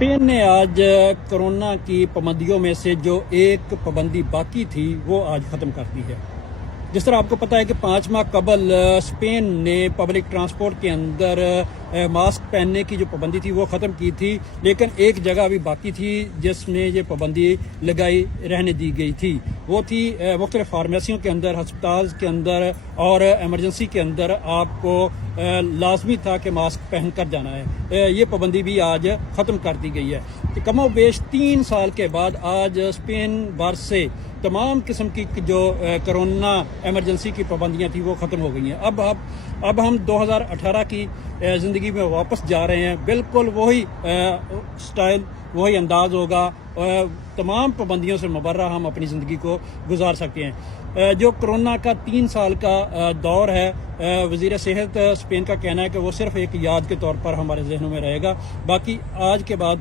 Spain نے آج corona کی پابندیوں میں سے جو ایک پابندی باقی تھی وہ آج ختم کر دی ہے۔ جس طرح آپ کو پتہ ہے کہ 5 ماہ قبل اسپین نے پبلک ٹرانسپورٹ کے اندر ماسک پہننے کی جو پابندی تھی وہ ختم کی تھی، لیکن ایک جگہ ابھی باقی تھی جس میں یہ پابندی لگائی رہنے دی گئی تھی۔ وہ تھی مختلف فارمیسیوں کے اندر، ہسپتال کے اندر اور ایمرجنسی کے اندر آپ کو لازمی تھا کہ ماسک پہن کر جانا ہے۔ یہ پابندی بھی آج ختم کر دی گئی ہے کہ کم و بیش 3 سال کے بعد آج اسپین بھر سے تمام قسم کی جو کرونا ایمرجنسی کی پابندیاں تھیں وہ ختم ہو گئی ہیں۔ اب ہم 2018 کی زندگی میں واپس جا رہے ہیں، بالکل وہی سٹائل، وہی انداز ہوگا، تمام پابندیوں سے مبرہ ہم اپنی زندگی کو گزار سکتے ہیں۔ جو کرونا کا 3 سال کا دور ہے، وزیر صحت اسپین کا کہنا ہے کہ وہ صرف ایک یاد کے طور پر ہمارے ذہنوں میں رہے گا، باقی آج کے بعد